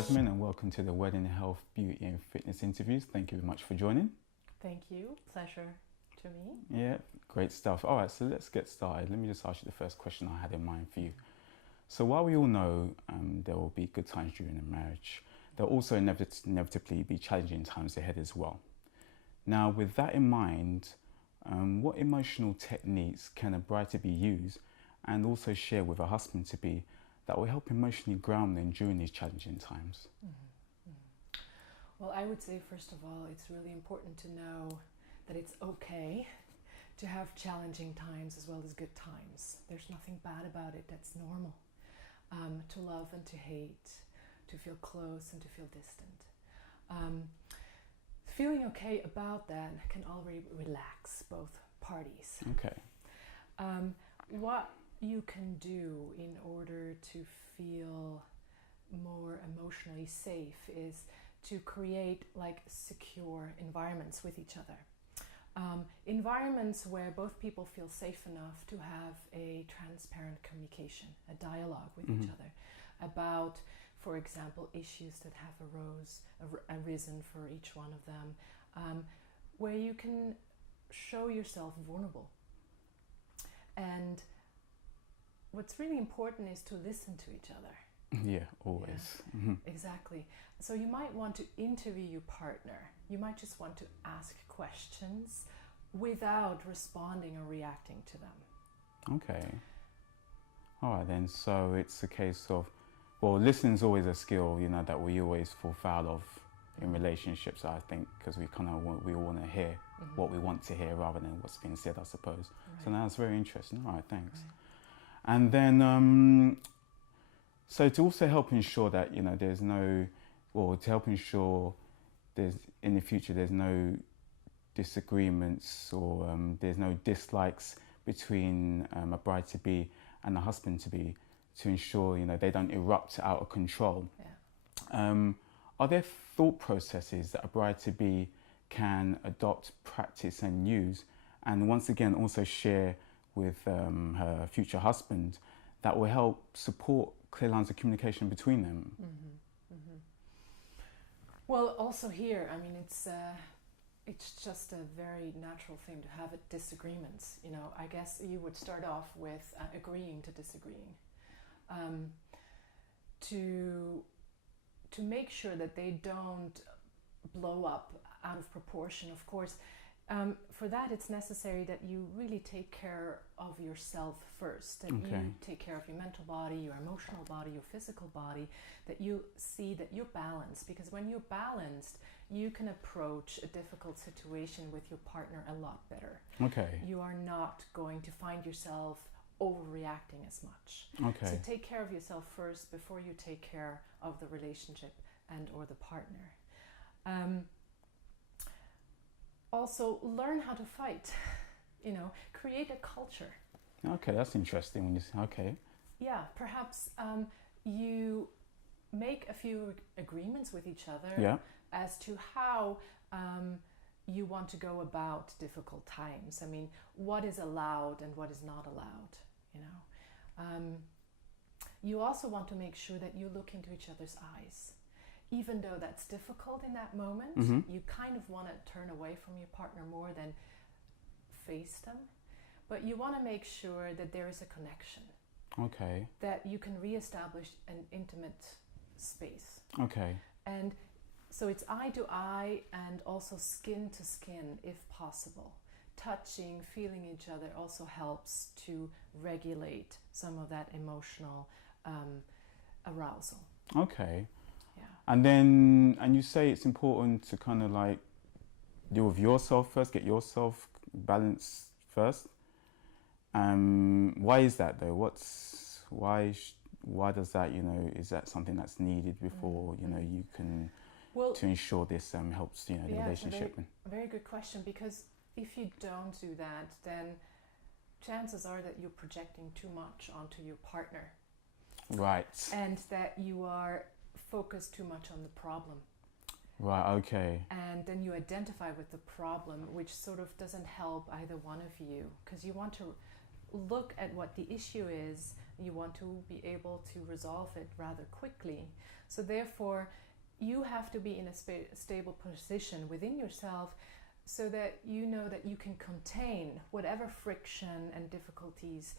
Jasmin, and welcome to the Wedding, Health, Beauty and Fitness interviews. Thank you very much for joining. Thank you. Pleasure to me. Yeah, great stuff. All right, so let's get started. Let me just ask you the first question I had in mind for you. So while we all know there will be good times during a marriage, there will also inevitably be challenging times ahead as well. Now, with that in mind, what emotional techniques can a bride-to-be use and also share with a husband-to-be that will help emotionally ground them during these challenging times? Well, I would say, first of all, it's really important to know that it's okay to have challenging times as well as good times. There's nothing bad about it. That's normal. To love and to hate, to feel close and to feel distant. Feeling okay about that can already relax both parties. Okay. What you can do in order to feel more emotionally safe is to create like secure environments with each other. Environments where both people feel safe enough to have a transparent communication, a dialogue with each other about, for example, issues that have arisen for each one of them, where you can show yourself vulnerable. And what's really important is to listen to each other. Yeah, always. Yeah, exactly. So you might want to interview your partner. You might just want to ask questions without responding or reacting to them. Okay. All right then. So it's a case of, well, listening's always a skill, that we always fall foul of in relationships. I think because we all want to hear what we want to hear rather than what's being said, I suppose. Right. So now that's very interesting. All right, thanks. Right. And then, so to also help ensure that to help ensure in the future there's no disagreements or there's no dislikes between a bride-to-be and a husband-to-be, to ensure they don't erupt out of control. Yeah. Are there thought processes that a bride-to-be can adopt, practice and use, and once again also share with her future husband, that will help support clear lines of communication between them? Well, also here, I mean, it's just a very natural thing to have disagreements. I guess you would start off with agreeing to disagreeing, to make sure that they don't blow up out of proportion. Of course, for that it's necessary that you really take care of yourself first, that you take care of your mental body, your emotional body, your physical body, that you see that you're balanced, because when you're balanced you can approach a difficult situation with your partner a lot better. Okay. You are not going to find yourself overreacting as much. Okay. So take care of yourself first before you take care of the relationship and or the partner. Also, learn how to fight. Create a culture. Okay, that's interesting when you say, okay. Yeah, perhaps you make a few agreements with each other. Yeah. As to how you want to go about difficult times. I mean, what is allowed and what is not allowed. You also want to make sure that you look into each other's eyes. Even though that's difficult in that moment, you kind of want to turn away from your partner more than face them. But you want to make sure that there is a connection. Okay. That you can reestablish an intimate space. Okay. And so it's eye to eye and also skin to skin if possible. Touching, feeling each other also helps to regulate some of that emotional arousal. Okay. Yeah. And you say it's important to kind of like deal with yourself first, get yourself balanced first. Why is that though? Why does that, is that something that's needed before, you can, to ensure this helps, the relationship? A very good question, because if you don't do that, then chances are that you're projecting too much onto your partner. Right. And that you are focused too much on the problem. Right, okay. And then you identify with the problem, which sort of doesn't help either one of you, because you want to look at what the issue is. You want to be able to resolve it rather quickly. So therefore, you have to be in a stable position within yourself so that you know that you can contain whatever friction and difficulties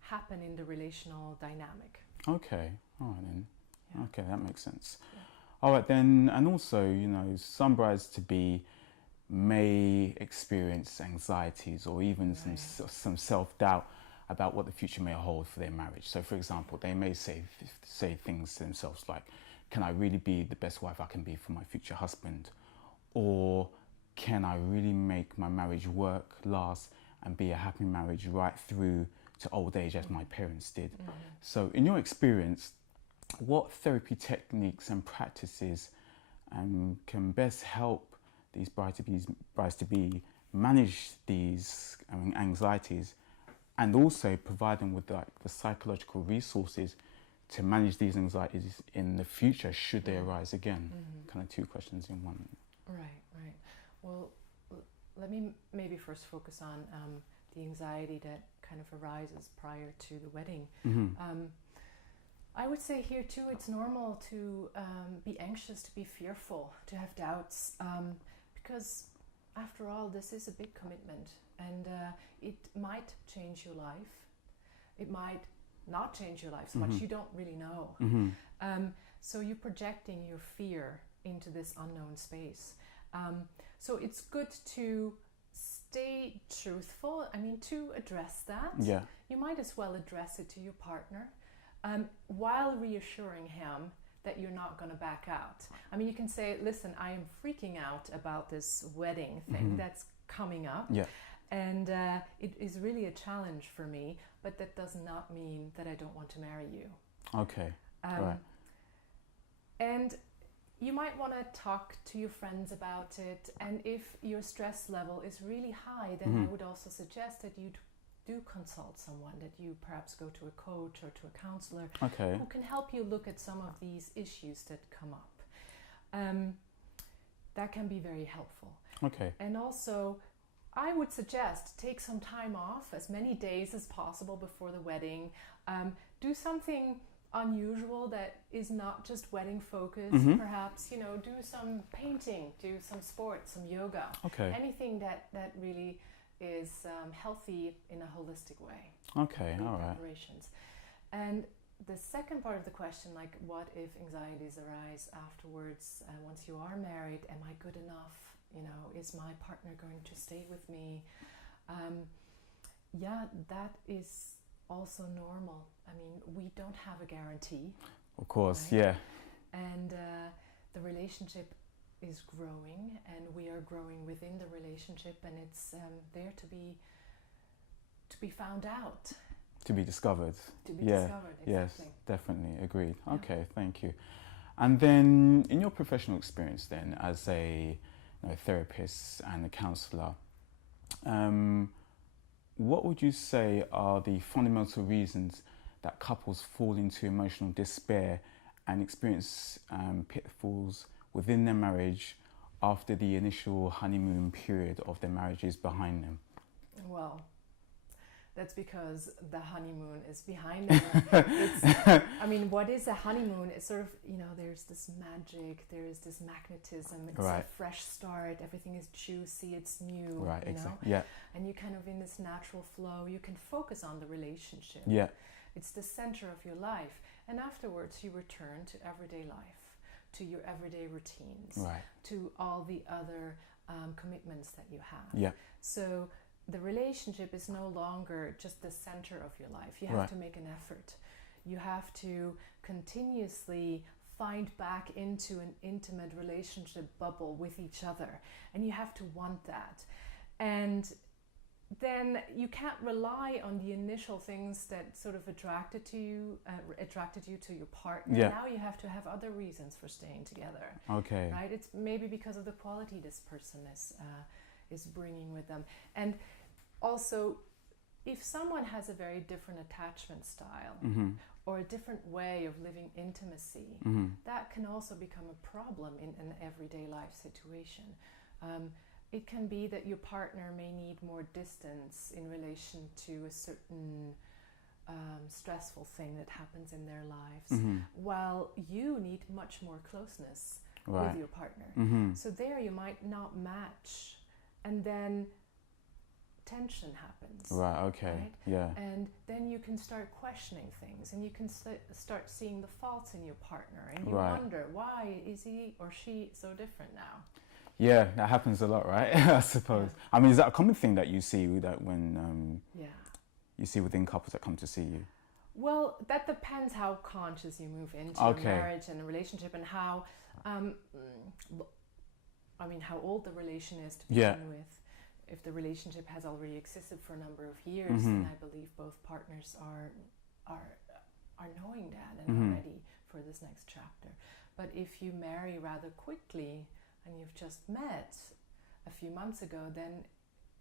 happen in the relational dynamic. Okay, all right then. Yeah. Okay, that makes sense. Yeah. All right then, and also, you know, some brides-to-be may experience anxieties or even some self-doubt about what the future may hold for their marriage. So, for example, they may say things to themselves like, can I really be the best wife I can be for my future husband? Or can I really make my marriage work, last, and be a happy marriage right through to old age as my parents did? Mm-hmm. So in your experience, what therapy techniques and practices can best help these brides-to-be manage these anxieties, and also provide them with the psychological resources to manage these anxieties in the future should they arise again? Mm-hmm. Kind of two questions in one. Right. Well, let me maybe first focus on the anxiety that kind of arises prior to the wedding. Mm-hmm. I would say here too, it's normal to be anxious, to be fearful, to have doubts, because after all, this is a big commitment, and it might change your life. It might not change your life so much. You don't really know. Mm-hmm. So you're projecting your fear into this unknown space. So it's good to stay truthful. I mean, to address that. Yeah. You might as well address it to your partner, while reassuring him that you're not going to back out. I mean, you can say, listen, I am freaking out about this wedding thing that's coming up. Yeah. And it is really a challenge for me, but that does not mean that I don't want to marry you. Okay. Right. And you might want to talk to your friends about it. And if your stress level is really high, then I would also suggest that you do consult someone, that you perhaps go to a coach or to a counselor who can help you look at some of these issues that come up. That can be very helpful. Okay. And also, I would suggest take some time off, as many days as possible before the wedding. Do something unusual that is not just wedding focused. Perhaps, you know, do some painting, do some sports, some yoga. Okay. Anything that really is healthy in a holistic way. Okay, all right. Preparations. And the second part of the question, like, what if anxieties arise afterwards, once you are married? Am I good enough? You know, is my partner going to stay with me? Yeah, that is also normal. I mean, we don't have a guarantee. Of course, right? yeah. And the relationship is growing, and we are growing within the relationship, and it's there to be found out. To be discovered. To be discovered, exactly. Yes, definitely, agreed. Yeah. Okay, thank you. And then, in your professional experience then, as a therapist and a counsellor, what would you say are the fundamental reasons that couples fall into emotional despair and experience pitfalls within their marriage after the initial honeymoon period of their marriage is behind them? Well, that's because the honeymoon is behind them. I mean, what is a honeymoon? It's sort of, you know, there's this magic, there is this magnetism, it's a fresh start, everything is juicy, it's new, right, you exactly. know? Yeah. And you kind of in this natural flow, you can focus on the relationship. Yeah. It's the center of your life. And afterwards, you return to everyday life, to your everyday routines, right, to all the other commitments that you have. Yeah. So the relationship is no longer just the center of your life. You have to make an effort. You have to continuously find back into an intimate relationship bubble with each other. And you have to want that. And then you can't rely on the initial things that sort of attracted you to your partner. Yeah. Now you have to have other reasons for staying together. Okay. Right? It's maybe because of the quality this person is bringing with them. And also, if someone has a very different attachment style or a different way of living intimacy, that can also become a problem in an everyday life situation. it can be that your partner may need more distance in relation to a certain stressful thing that happens in their lives, while you need much more closeness with your partner. So there you might not match, and then tension happens. Right, okay, right? yeah. And then you can start questioning things, and you can start seeing the faults in your partner, and you wonder, why is he or she so different now? Yeah, that happens a lot, right? I suppose. Yeah. I mean, is that a common thing that you see that when you see within couples that come to see you? Well, that depends how conscious you move into a marriage and a relationship, and how, how old the relation is to begin with. If the relationship has already existed for a number of years, then I believe both partners are knowing that and are ready for this next chapter. But if you marry rather quickly and you've just met a few months ago, then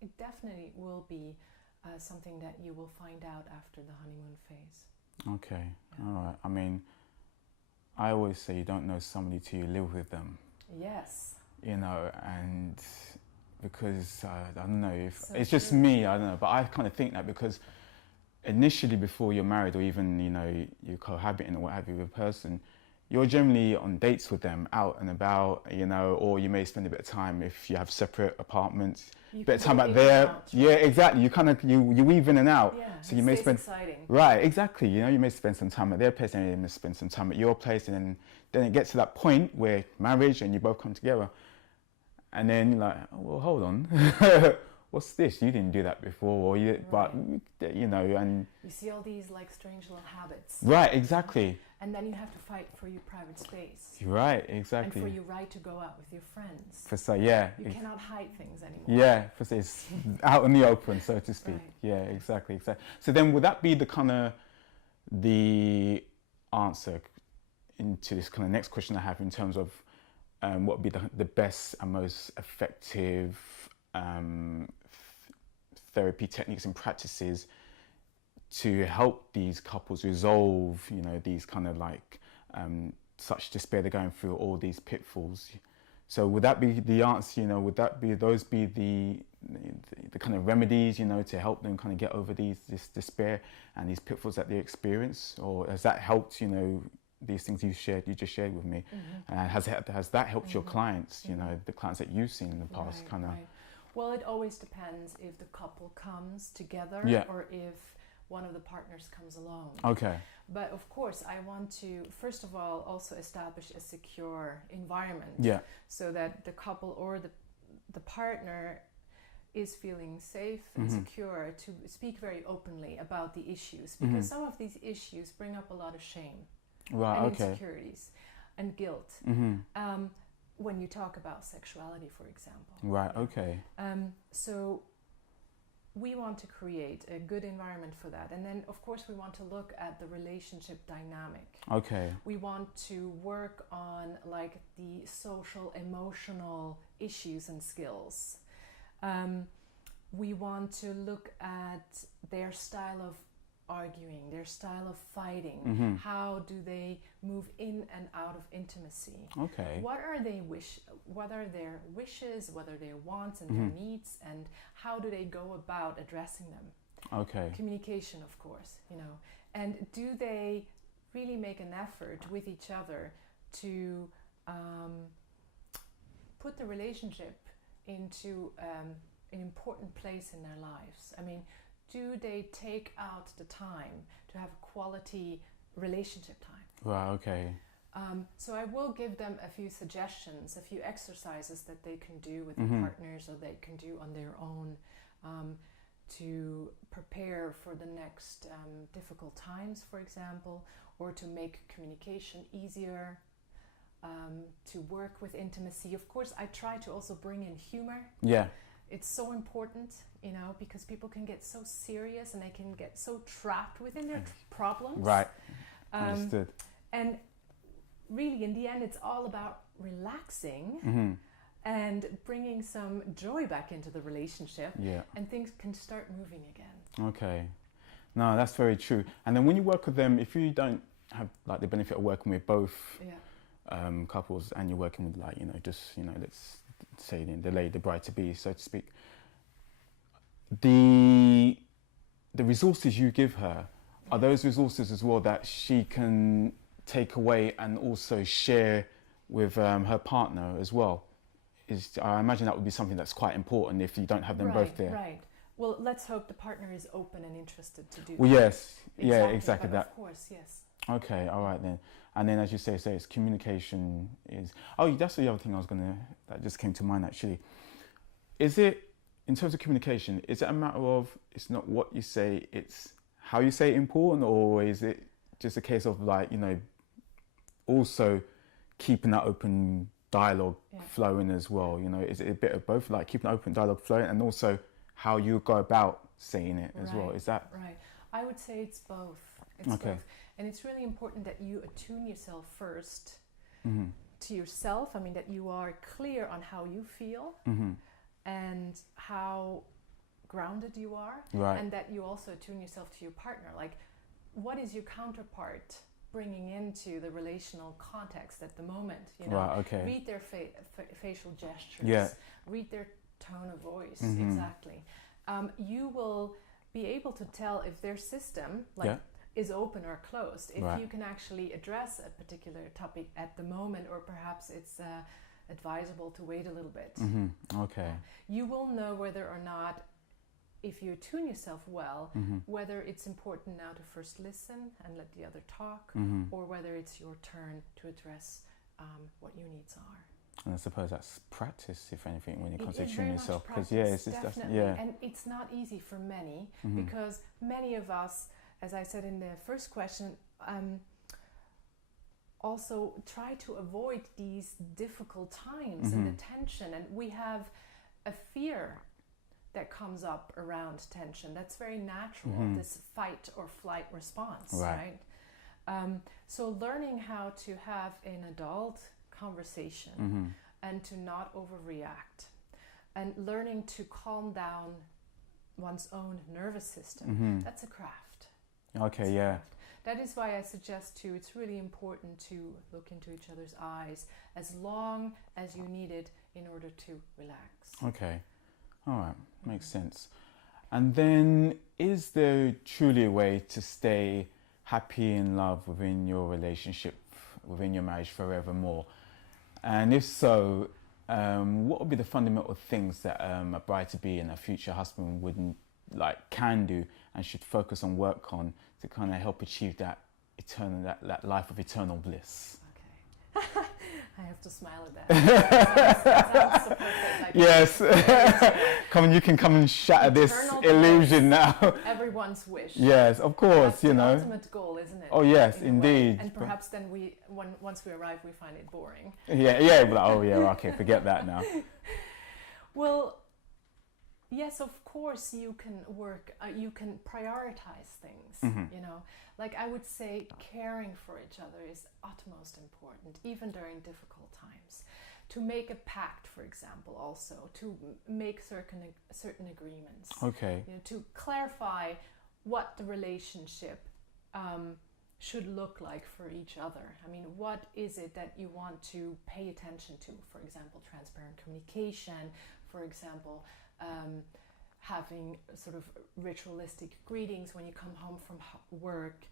it definitely will be something that you will find out after the honeymoon phase. Okay, all right. I mean, I always say you don't know somebody till you live with them. Yes. You know, and because I don't know if it's just me, I don't know, but I kind of think that because initially before you're married, or even, you know, you're cohabiting or what have you with a person, you're generally on dates with them, out and about, you know, or you may spend a bit of time if you have separate apartments, a bit of time out there. Out, yeah, exactly. You kind of you weave in and out. Yeah, so you may spend exciting. Right, exactly. You know, you may spend some time at their place, and you may spend some time at your place, and then it gets to that point where marriage and you both come together, and then you're like, oh, well, hold on. What's this? You didn't do that before, or but you know, and you see all these like strange little habits. Right, exactly. And then you have to fight for your private space. Right, exactly. And for your right to go out with your friends. You cannot hide things anymore. Yeah, for it's out in the open, so to speak. Right. Yeah, exactly. So then, would that be the kind of the answer into this kind of next question I have in terms of what would be the best and most effective therapy techniques and practices to help these couples resolve, you know, these kind of like such despair they're going through, all these pitfalls? So would that be the answer? You know, would those be the kind of remedies, you know, to help them kind of get over this despair and these pitfalls that they experience? Or has that helped, you know, these things you just shared with me? Has that helped your clients, you know, the clients that you've seen in the past, kind of? Right. Well, it always depends if the couple comes together or if one of the partners comes alone. Okay. But of course, I want to, first of all, also establish a secure environment. Yeah. So that the couple or the partner is feeling safe and secure to speak very openly about the issues. Because some of these issues bring up a lot of shame. Right, and insecurities and guilt. When you talk about sexuality, for example. Right, okay. So we want to create a good environment for that. And then, of course, we want to look at the relationship dynamic. Okay. We want to work on like the social, emotional issues and skills. We want to look at their style of arguing, their style of fighting. How do they move in and out of intimacy? Okay. What are their wishes, what are their wants and their needs, and how do they go about addressing them? Okay. Communication, of course, you know. And do they really make an effort with each other to put the relationship into an important place in their lives? I mean, do they take out the time to have quality relationship time? Right, okay. So I will give them a few suggestions, a few exercises that they can do with their partners or they can do on their own to prepare for the next difficult times, for example, or to make communication easier, to work with intimacy. Of course, I try to also bring in humor. Yeah. It's so important, you know, because people can get so serious and they can get so trapped within their problems. Right. Understood. And really, in the end, it's all about relaxing and bringing some joy back into the relationship. Yeah. And things can start moving again. Okay. No, that's very true. And then when you work with them, if you don't have like the benefit of working with both couples, and you're working with like, you know, just, you know, let's say the lady, the bride to be, so to speak, the resources you give her, are those resources as well that she can take away and also share with her partner as well? I imagine that would be something that's quite important if you don't have them both there. Right. Well, let's hope the partner is open and interested to do well, that. Yes. Exactly. Yeah, exactly but that. Of course, yes. Okay, all right then. And then, as you say, so it's communication is... Oh, that's the other thing that just came to mind actually. Is it, in terms of communication, is it a matter of, it's not what you say, it's how you say it important, or is it just a case of like, also keeping that open dialogue flowing as well? Is it a bit of both, like keeping open dialogue flowing and also how you go about saying it as well? Is that... Right. I would say it's both. It's both. And it's really important that you attune yourself first to yourself. I mean, that you are clear on how you feel and how grounded you are. Right. And that you also attune yourself to your partner. Like, what is your counterpart bringing into the relational context at the moment? Right, okay. Read their facial gestures. Read their tone of voice. Exactly. You will be able to tell if their system is open or closed, if you can actually address a particular topic at the moment, or perhaps it's advisable to wait a little bit. Okay. You will know whether or not, if you attune yourself well, whether it's important now to first listen and let the other talk, or whether it's your turn to address what your needs are. And I suppose that's practice, if anything, when it comes to It's tuning very yourself. much Because practice, definitely. And it's not easy for many, because many of us, as I said in the first question, also try to avoid these difficult times and the tension. And we have a fear that comes up around tension. That's very natural, this fight or flight response, right? So learning how to have an adult conversation and to not overreact, and learning to calm down one's own nervous system, that's a craft. Okay, yeah. That is why I suggest too, it's really important to look into each other's eyes as long as you need it in order to relax. Okay, all right, makes sense. And then, is there truly a way to stay happy in love within your relationship, within your marriage forevermore? And if so, what would be the fundamental things that a bride-to-be and a future husband can do and should focus on, work on, to kind of help achieve that life of eternal bliss? Okay. I have to smile at that. Sounds so perfect. Yes. You can come and shatter this illusion now. Everyone's wish. Yes, of course. That's the ultimate goal, isn't it? Oh yes, indeed. And perhaps then once we arrive, we find it boring. Yeah. Okay, forget that now. Well, yes, of course you can work. You can prioritize things. Like I would say, caring for each other is utmost important, even during difficult times. To make a pact, for example, also to make certain agreements. Okay. To clarify what the relationship should look like for each other. I mean, what is it that you want to pay attention to? For example, transparent communication. For example, having sort of ritualistic greetings when you come home from work,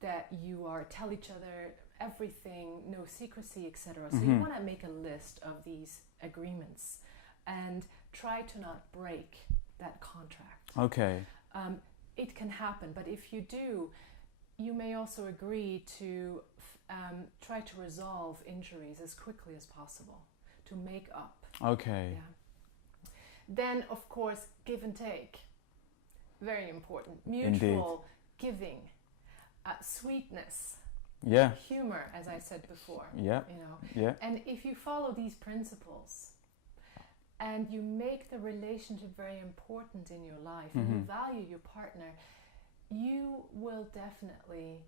that you tell each other everything, no secrecy, etc. So you want to make a list of these agreements and try to not break that contract. Okay. It can happen, but if you do, you may also agree to try to resolve injuries as quickly as possible, to make up. Okay. Yeah. Then, of course, give and take. Very important. Mutual giving. Sweetness. Yeah. Humor, as I said before. Yeah. Yeah. And if you follow these principles and you make the relationship very important in your life and you value your partner, you will definitely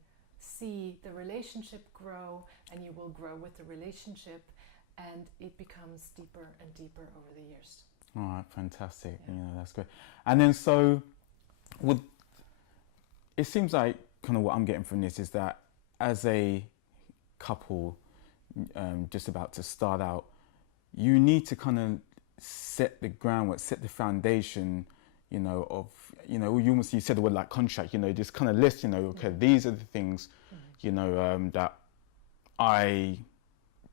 see the relationship grow, and you will grow with the relationship, and it becomes deeper and deeper over the years. All right, fantastic. Yeah, that's great. And then, so, it seems like kind of what I'm getting from this is that as a couple just about to start out, you need to kind of set the groundwork, set the foundation, of, you said the word like contract, just kind of list, okay, these are the things, that I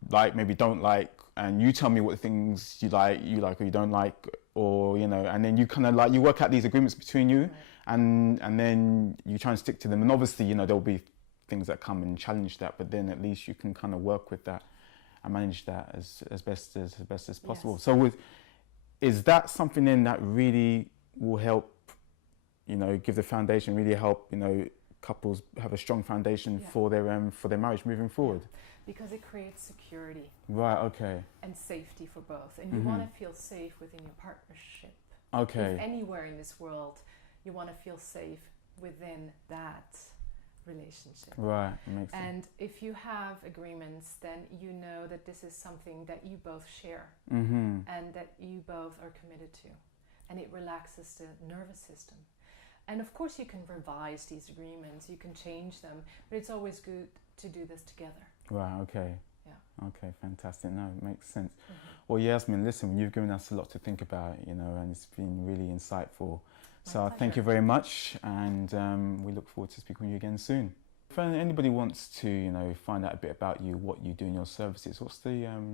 like, maybe don't like, and you tell me what things you like or you don't like, or, and then you kind of like, you work out these agreements between you, and then you try and stick to them. And obviously, there'll be things that come and challenge that, but then at least you can kind of work with that and manage that as best as possible. Yes. So is that something then that really will help, give the foundation, really help, couples have a strong foundation for their marriage moving forward? Because it creates security. Right, okay. And safety for both. And you want to feel safe within your partnership. Okay. If anywhere in this world, you want to feel safe within that relationship. Right, makes sense. And if you have agreements, then you know that this is something that you both share and that you both are committed to. And it relaxes the nervous system. And of course you can revise these agreements, you can change them, but it's always good to do this together. Right, okay. Yeah. Okay, fantastic. No, it makes sense. Well, Jasmin, listen, you've given us a lot to think about, and it's been really insightful. So thank you very much, and we look forward to speaking with you again soon. If anybody wants to, find out a bit about you, what you do in your services, what's the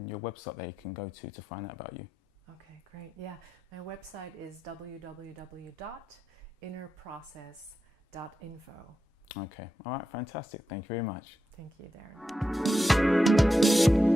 your website they can go to find out about you? Okay, great. Yeah, my website is www.innerprocess.info. Okay, all right, fantastic. Thank you very much. Thank you, Darren.